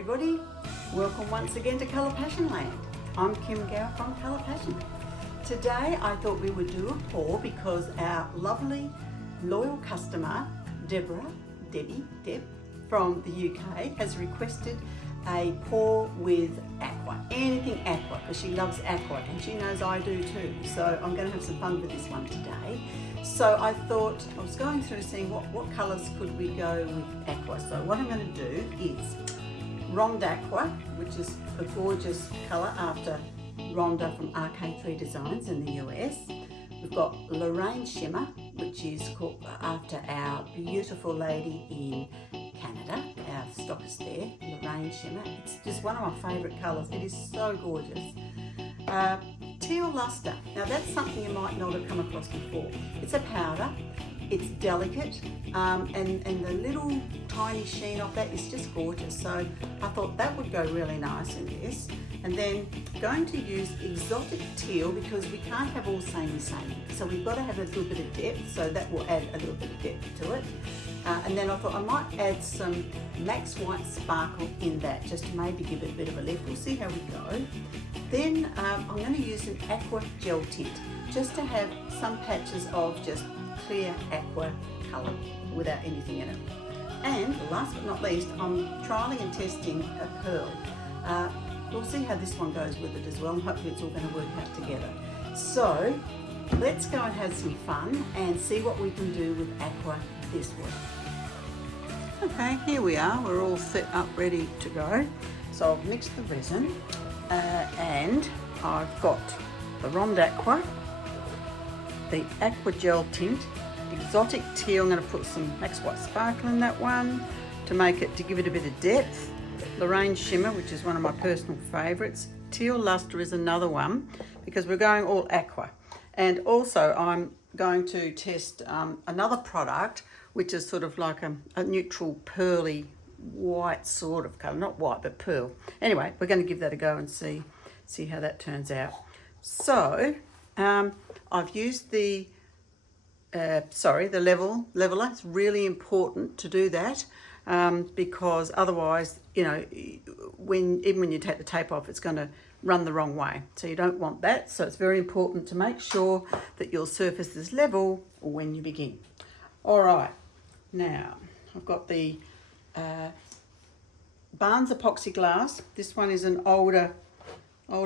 everybody, welcome once again to Colour Passion Land. I'm Kym Gow from Colour Passion. Today I thought we would do a pour because our lovely loyal customer Deb from the UK has requested a pour with aqua, anything aqua, because she loves aqua and she knows I do too. So I'm going to have some fun with this one today. So I thought, I was going through seeing what colours could we go with aqua. So what I'm going to do is Ronde Aqua, which is a gorgeous colour after Ronda from RK3 Designs in the US. We've got Lorraine Shimmer, which is called after our beautiful lady in Canada, our stockist there, Lorraine Shimmer. It's just one of my favourite colours. It is so gorgeous. Teal Luster. Now that's something you might not have come across before. It's a powder. It's delicate, and the little tiny sheen of that is just gorgeous. So I thought that would go really nice in this. And then going to use exotic teal because we can't have all samey. So we've got to have a little bit of depth, so that will add a little bit of depth to it. And then I thought I might add some Max White Sparkle in that, just to maybe give it a bit of a lift. We'll see how we go. Then I'm going to use an aqua gel tint, just to have some patches of just clear aqua colour without anything in it. And last but not least, I'm trialling and testing a pearl. We'll see how this one goes with it as well, and hopefully it's all going to work out together. So let's go and have some fun and see what we can do with aqua this week. Okay, here we are. We're all set up, ready to go. So I've mixed the resin and I've got the Ronde Aqua, the aqua gel tint, exotic teal. I'm going to put some Max White Sparkle in that one to give it a bit of depth. Lorraine Shimmer, which is one of my personal favourites. Teal Luster is another one because we're going all aqua. And also I'm going to test another product which is sort of like a neutral pearly white sort of colour, not white but pearl. Anyway, we're going to give that a go and see how that turns out. So I've used the leveler. It's really important to do that because otherwise, you know, even when you take the tape off, it's going to run the wrong way. So you don't want that. So it's very important to make sure that your surface is level when you begin. All right, now I've got the Barnes epoxy glass. This one is an older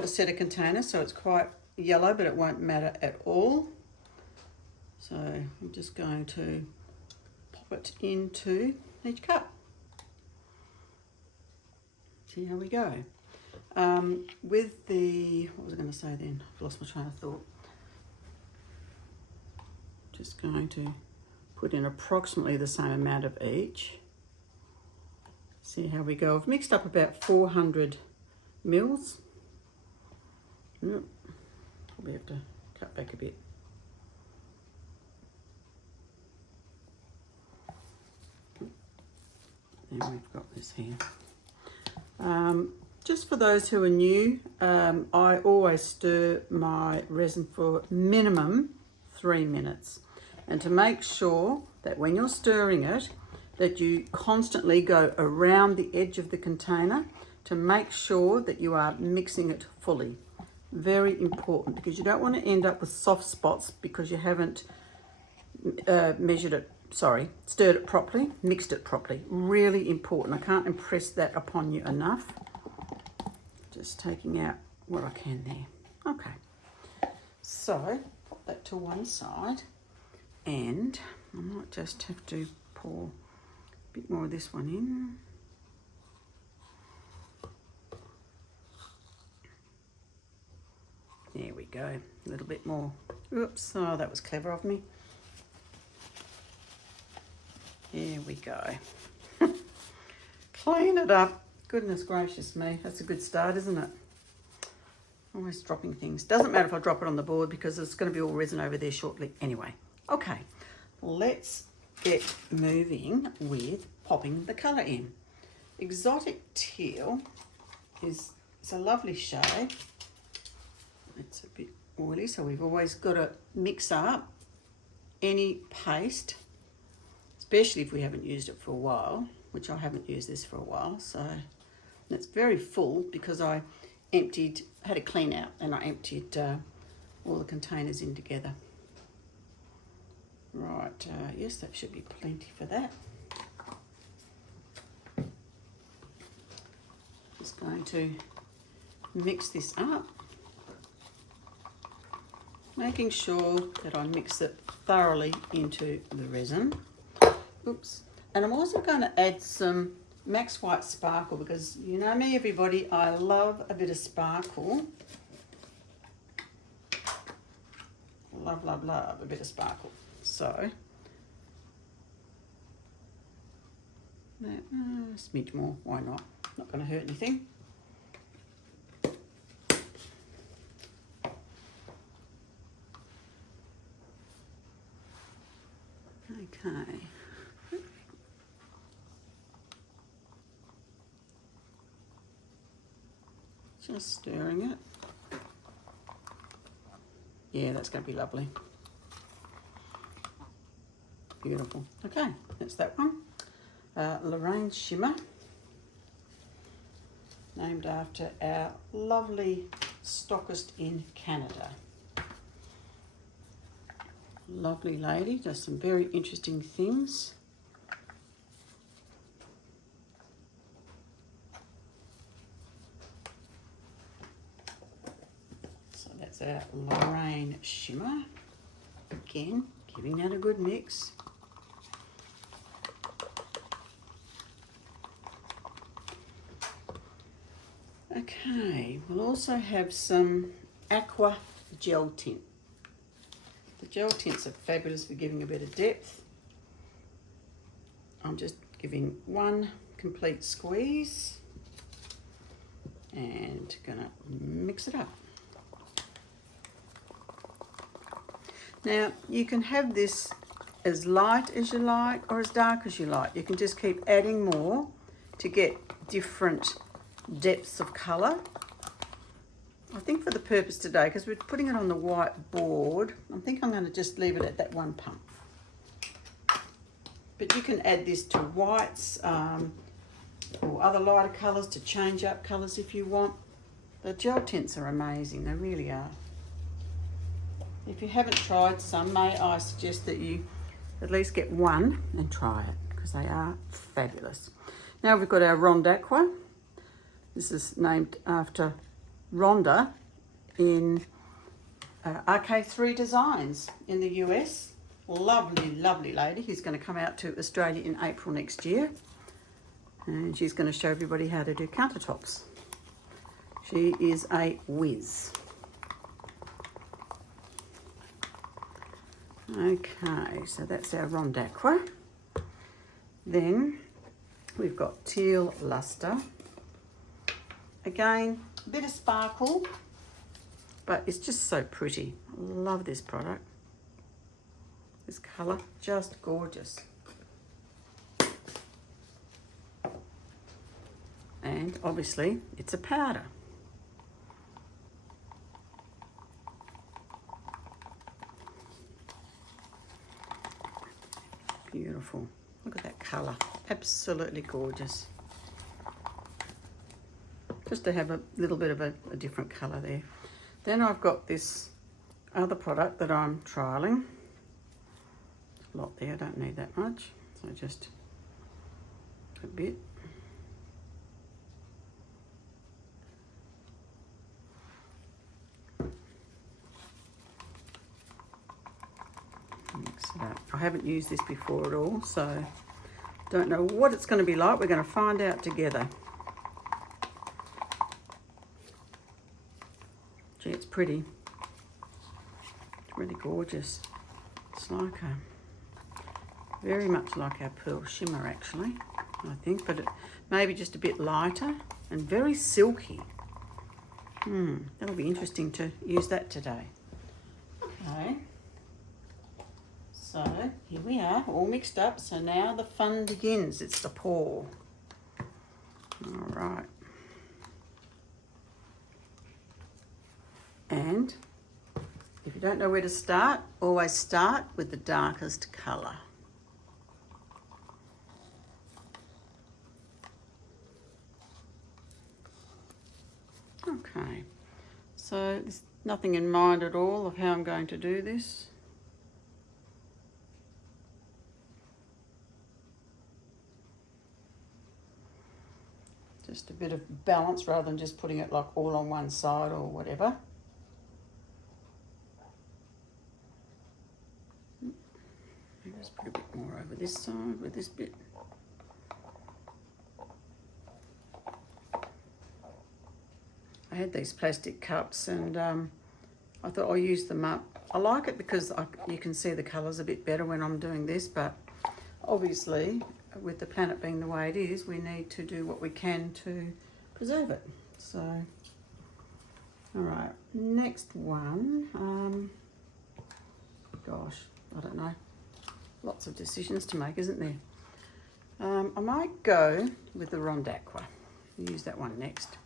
set of containers, so it's quite yellow, but it won't matter at all. So I'm just going to pop it into each cup. See how we go. With the, what was I going to say then? I've lost my train of thought. Just going to put in approximately the same amount of each. See how we go. I've mixed up about 400 mils. Probably have to cut back a bit. And we've got this here. Just for those who are new, I always stir my resin for minimum 3 minutes. And to make sure that when you're stirring it, that you constantly go around the edge of the container to make sure that you are mixing it fully. Very important, because you don't want to end up with soft spots because you haven't stirred it properly, mixed it properly. Really important. I can't impress that upon you enough. Just taking out what I can there. Okay, so pop that to one side, and I might just have to pour a bit more of this one in. There we go, a little bit more. Oops, oh, that was clever of me. There we go. Clean it up. Goodness gracious me, that's a good start, isn't it? Always dropping things. Doesn't matter if I drop it on the board because it's going to be all resin over there shortly anyway. Okay, let's get moving with popping the colour in. Exotic teal is a lovely shade. It's a bit oily, so we've always got to mix up any paste, especially if we haven't used it for a while, which I haven't used this for a while. So It's very full because I had a clean out and I emptied all the containers in together. Right, yes, that should be plenty for that. Just going to mix this up, making sure that I mix it thoroughly into the resin. Oops. And I'm also going to add some Max White Sparkle because you know me, everybody, I love a bit of sparkle. Love, love, love a bit of sparkle. So, a smidge more, why not? Not going to hurt anything. Okay. Just stirring it. Yeah, that's going to be lovely. Beautiful. Okay, that's that one. Lorraine Shimmer, named after our lovely stockist in Canada. Lovely lady, does some very interesting things. So that's our Lorraine Shimmer. Again, giving that a good mix. Okay, we'll also have some Aqua Gel Tint. The gel tints are fabulous for giving a bit of depth. I'm just giving one complete squeeze and gonna mix it up. Now you can have this as light as you like or as dark as you like. You can just keep adding more to get different depths of colour. I think for the purpose today, because we're putting it on the white board, I think I'm going to just leave it at that one pump. But you can add this to whites or other lighter colours to change up colours if you want. The gel tints are amazing, they really are. If you haven't tried some, may I suggest that you at least get one and try it, because they are fabulous. Now we've got our Ronde Aqua. This is named after Rhonda in RK3 Designs in the US. Lovely, lovely lady who's going to come out to Australia in April next year. And she's going to show everybody how to do countertops. She is a whiz. Okay, so that's our Ronde Aqua. Then we've got Teal Luster. Again, a bit of sparkle, but it's just so pretty. I love this product. This colour, just gorgeous. And obviously, it's a powder. Beautiful. Look at that colour. Absolutely gorgeous. Just to have a little bit of a different colour there. Then I've got this other product that I'm trialling. There's a lot there, I don't need that much. So just a bit. Mix it up. I haven't used this before at all, so don't know what it's going to be like. We're going to find out together. Gee, it's pretty. It's really gorgeous. It's like very much like our Pearl Shimmer actually, I think, but it maybe just a bit lighter and very silky. That'll be interesting to use that today. Okay. So here we are, all mixed up. So now the fun begins. It's the pour. All right. And if you don't know where to start, always start with the darkest colour. Okay, so there's nothing in mind at all of how I'm going to do this. Just a bit of balance rather than just putting it like all on one side or whatever. Just put a bit more over this side with this bit. I had these plastic cups and I thought I'll use them up. I like it because you can see the colours a bit better when I'm doing this, but obviously with the planet being the way it is, we need to do what we can to preserve it. So, all right, next one. Gosh, I don't know. Lots of decisions to make, isn't there? I might go with the Resin Aqua. Use that one next.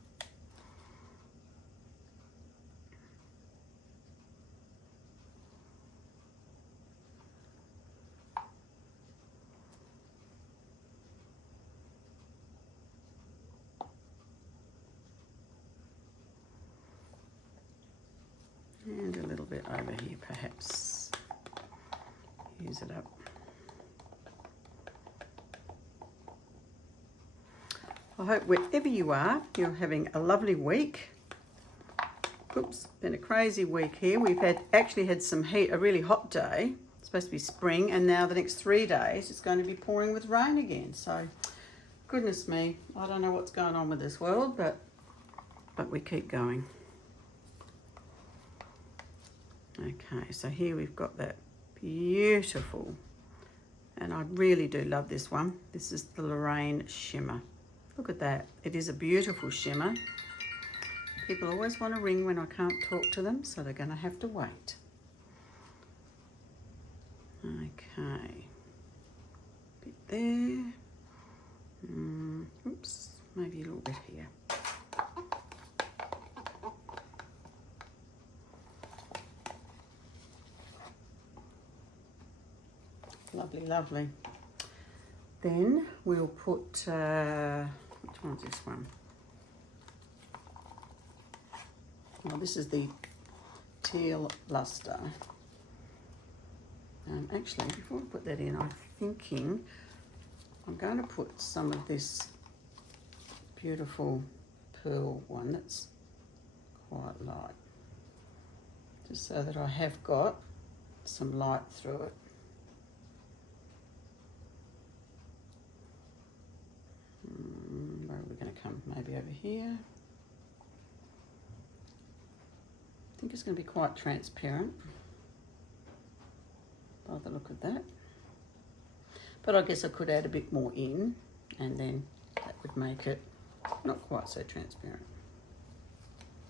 And a little bit over here, perhaps. Use it up. I hope wherever you are, you're having a lovely week. Oops, been a crazy week here. We've actually had some heat, a really hot day. It's supposed to be spring, and now the next 3 days it's going to be pouring with rain again. So, goodness me, I don't know what's going on with this world, but we keep going. Okay, so here we've got that beautiful, and I really do love this one. This is the Lorraine Shimmer. Look at that. It is a beautiful shimmer. People always want to ring when I can't talk to them, so they're going to have to wait. Okay. Bit there. Oops, maybe a little bit here. Lovely, lovely. Then we'll put, which one's this one? Oh, this is the teal luster. Actually, before I put that in, I'm thinking I'm going to put some of this beautiful pearl one that's quite light, just so that I have got some light through it. Where are we going to come? Maybe over here. I think it's going to be quite transparent by the look of that. But I guess I could add a bit more in, and then that would make it not quite so transparent.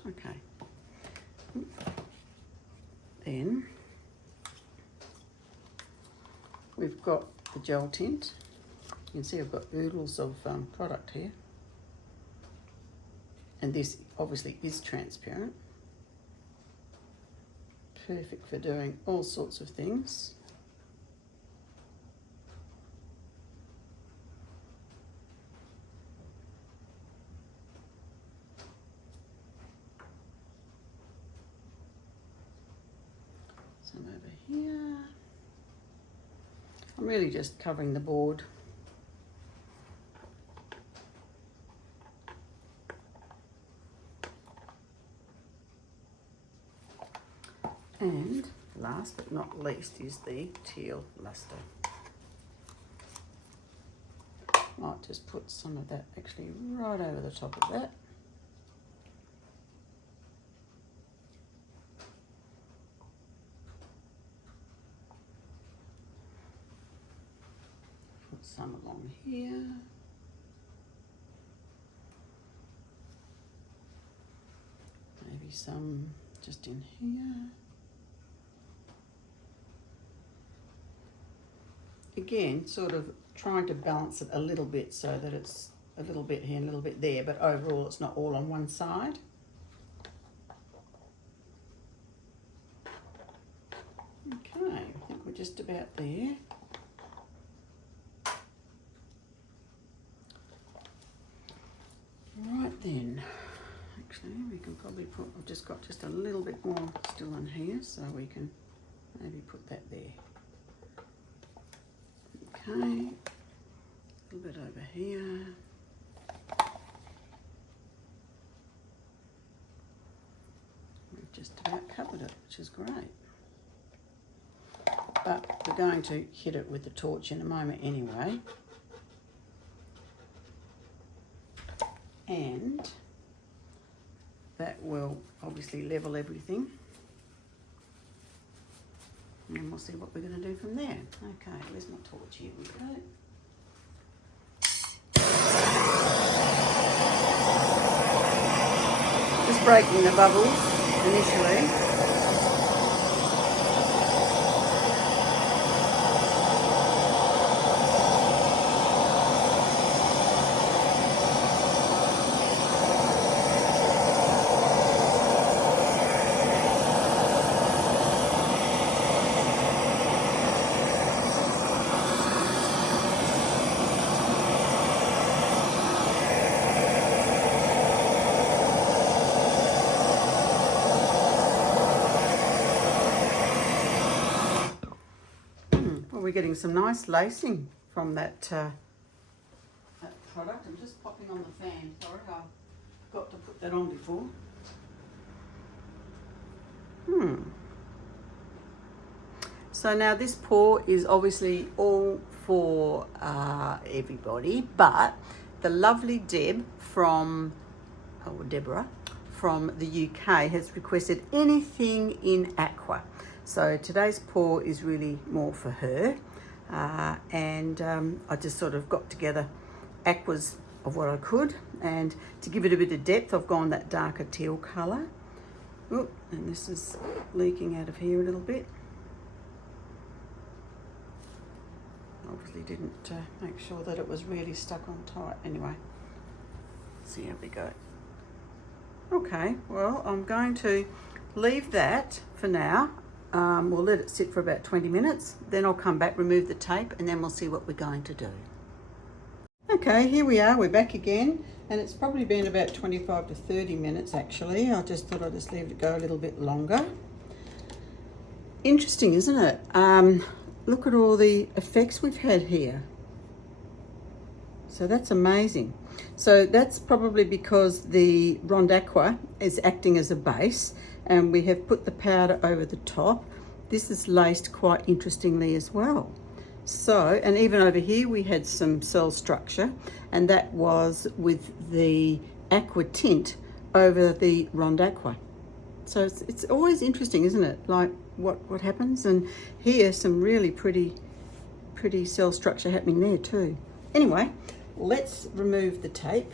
Okay. Then we've got the gel tint. You can see I've got oodles of product here. And this obviously is transparent. Perfect for doing all sorts of things. Some over here. I'm really just covering the board. And last but not least is the teal luster. Might just put some of that actually right over the top of that. Put some along here. Maybe some just in here. Again, sort of trying to balance it a little bit so that it's a little bit here and a little bit there, but overall it's not all on one side. Okay, I think we're just about there. Right then, actually we put, I've just got just a little bit more still in here, so we can maybe put that there. Okay, a little bit over here. We've just about covered it, which is great. But we're going to hit it with the torch in a moment anyway. And that will obviously level everything. And then we'll see what we're going to do from there. Okay, where's my torch? Here we go. Just breaking the bubbles initially. We're getting some nice lacing from that, that product. I'm just popping on the fan. Sorry, I forgot to put that on before. So now this pour is obviously all for everybody, but the lovely Deborah from the UK has requested anything in aqua. So today's pour is really more for her, and I just sort of got together aquas of what I could, and to give it a bit of depth I've gone that darker teal colour. Oh, and this is leaking out of here a little bit. Obviously didn't make sure that it was really stuck on tight. Anyway, see how we go. Okay, well I'm going to leave that for now. We'll let it sit for about 20 minutes, then I'll come back, remove the tape, and then we'll see what we're going to do. Okay, here we are, we're back again, and it's probably been about 25 to 30 minutes actually. I just thought I'd just leave it go a little bit longer. Interesting, isn't it? Look at all the effects we've had here. So that's amazing. So that's probably because the Rond Aqua is acting as a base, and we have put the powder over the top. This is laced quite interestingly as well. So, and even over here we had some cell structure, and that was with the aqua tint over the Rond Aqua. So it's always interesting, isn't it? Like what happens, and here some really pretty cell structure happening there too. Anyway, let's remove the tape.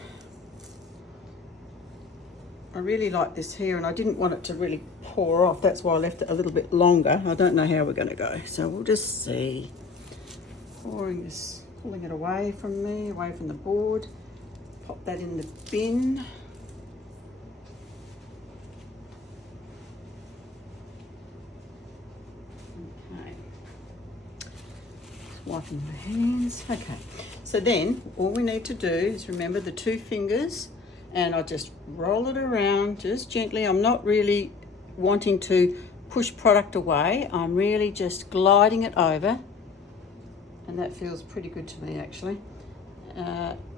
I really like this here, and I didn't want it to really pour off. That's why I left it a little bit longer. I don't know how we're going to go, so we'll just see. Pouring this, pulling it away from me, away from the board. Pop that in the bin. Okay. Wiping my hands. Okay. So then, all we need to do is remember the 2 fingers. And I just roll it around just gently. I'm not really wanting to push product away. I'm really just gliding it over. And that feels pretty good to me actually.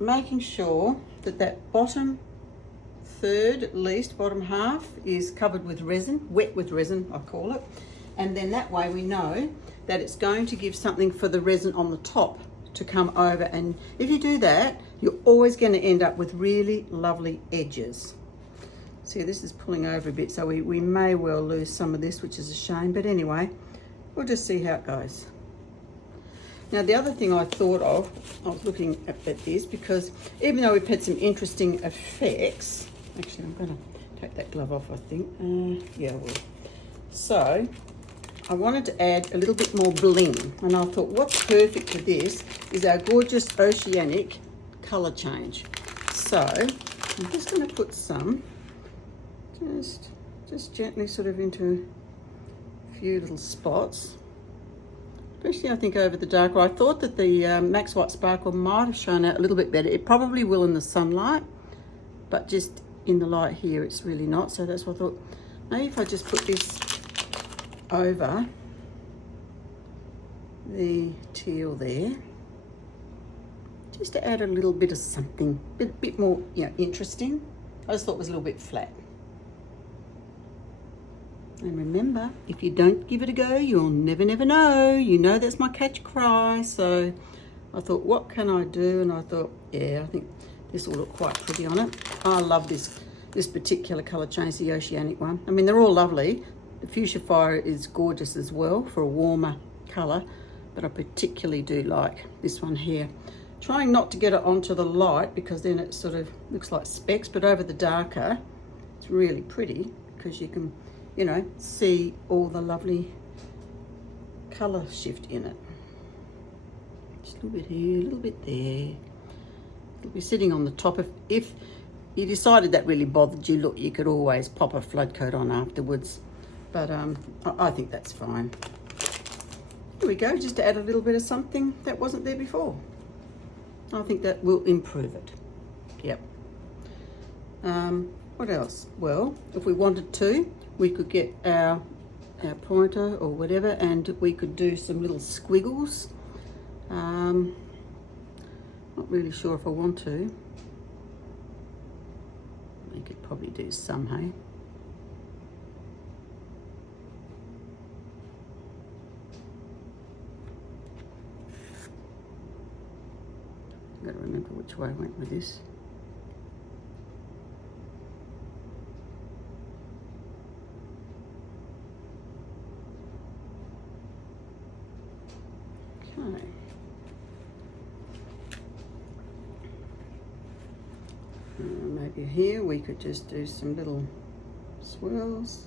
Making sure that that bottom third, at least, bottom half is covered with resin, wet with resin I call it. And then that way we know that it's going to give something for the resin on the top to come over, and if you do that, you're always going to end up with really lovely edges. See, this is pulling over a bit, so we may well lose some of this, which is a shame, but anyway, we'll just see how it goes. Now, the other thing I thought of, I was looking at this, because even though we've had some interesting effects, actually I'm going to take that glove off, I think. Yeah, I will. So I wanted to add a little bit more bling, and I thought what's perfect for this is our gorgeous oceanic colour change. So I'm just going to put some, just gently sort of into a few little spots, especially I think over the darker. I thought that the Max White Sparkle might have shown out a little bit better. It probably will in the sunlight, but just in the light here it's really not, so that's what I thought, maybe if I just put this over the teal there, just to add a little bit of something, bit more, you know, interesting. I just thought it was a little bit flat. And remember, if you don't give it a go, you'll never know. You know that's my catch cry. So I thought, what can I do? And I thought, yeah, I think this will look quite pretty on it. I love this particular colour change, the oceanic one. I mean, they're all lovely. The fuchsia fire is gorgeous as well for a warmer colour, but I particularly do like this one here. Trying not to get it onto the light because then it sort of looks like specks, but over the darker, it's really pretty because you can, you know, see all the lovely colour shift in it. Just a little bit here, a little bit there. It'll be sitting on the top. If you decided that really bothered you, look, you could always pop a flood coat on afterwards. But I think that's fine. Here we go, just to add a little bit of something that wasn't there before. I think that will improve it. Yep. What else? Well, if we wanted to, we could get our pointer or whatever, and we could do some little squiggles. Not really sure if I want to. We could probably do some, hey? I've got to remember which way I went with this. Okay. Maybe here we could just do some little swirls.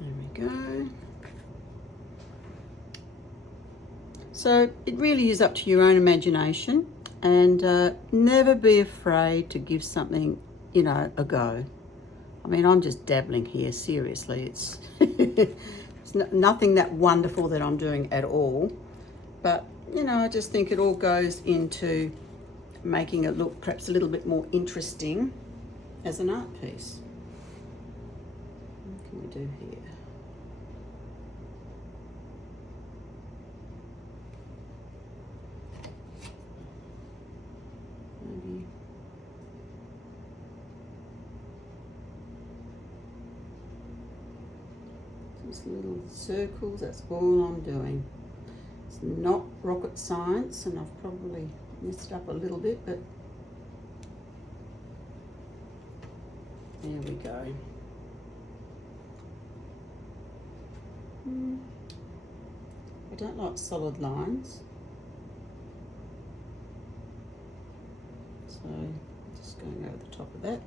There we go. So it really is up to your own imagination, and never be afraid to give something, you know, a go. I mean, I'm just dabbling here, seriously. It's, it's nothing that wonderful that I'm doing at all, but, you know, I just think it all goes into making it look perhaps a little bit more interesting as an art piece. What can we do here? Maybe just little circles, that's all I'm doing. It's not rocket science, and I've probably messed up a little bit, but there we go. I don't like solid lines, so just going over the top of that.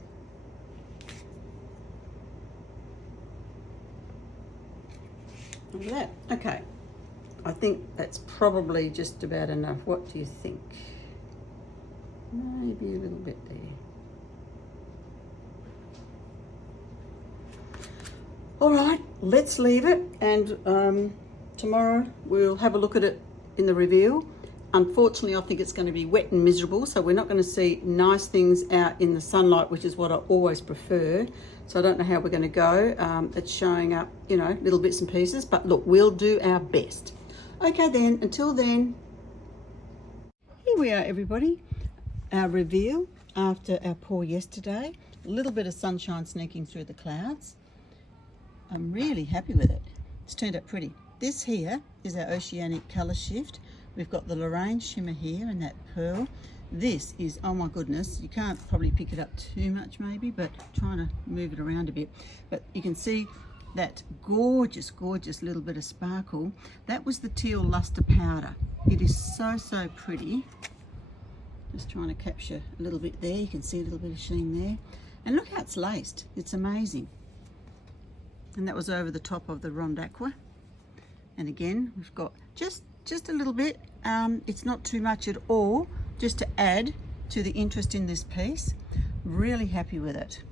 Look at that. Okay, I think that's probably just about enough. What do you think? Maybe a little bit there. All right, let's leave it, and tomorrow we'll have a look at it in the reveal. Unfortunately, I think it's going to be wet and miserable, so we're not going to see nice things out in the sunlight, which is what I always prefer. So I don't know how we're going to go. It's showing up, you know, little bits and pieces, but look, we'll do our best. Okay then, until then, here we are, everybody. Our reveal after our pour yesterday. A little bit of sunshine sneaking through the clouds. I'm really happy with it. It's turned out pretty. This here is our oceanic colour shift. We've got the Lorraine shimmer here and that pearl. This is, oh my goodness, you can't probably pick it up too much maybe, but trying to move it around a bit. But you can see that gorgeous, gorgeous little bit of sparkle. That was the teal luster powder. It is so, so pretty. Just trying to capture a little bit there. You can see a little bit of sheen there. And look how it's laced. It's amazing. And that was over the top of the Resin Aqua. And again, we've got just a little bit. It's not too much at all, just to add to the interest in this piece. Really happy with it.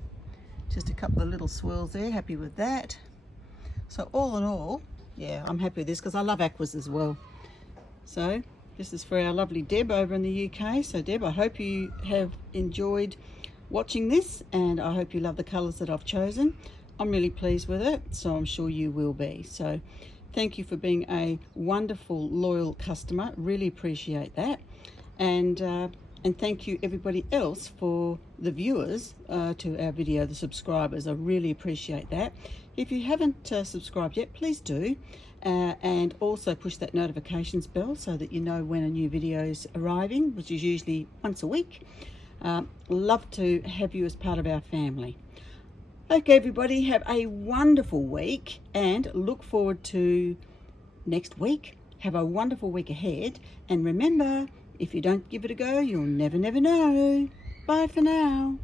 Just a couple of little swirls there, happy with that. So all in all, yeah, I'm happy with this because I love aquas as well. So this is for our lovely Deb over in the UK. So Deb, I hope you have enjoyed watching this, and I hope you love the colours that I've chosen. I'm really pleased with it, so I'm sure you will be. So thank you for being a wonderful, loyal customer. Really appreciate that. And thank you everybody else for the viewers to our video, the subscribers. I really appreciate that. If you haven't subscribed yet, please do. And also push that notifications bell so that you know when a new video is arriving, which is usually once a week. Love to have you as part of our family. Okay, everybody, have a wonderful week and look forward to next week. Have a wonderful week ahead. And remember, if you don't give it a go, you'll never know. Bye for now.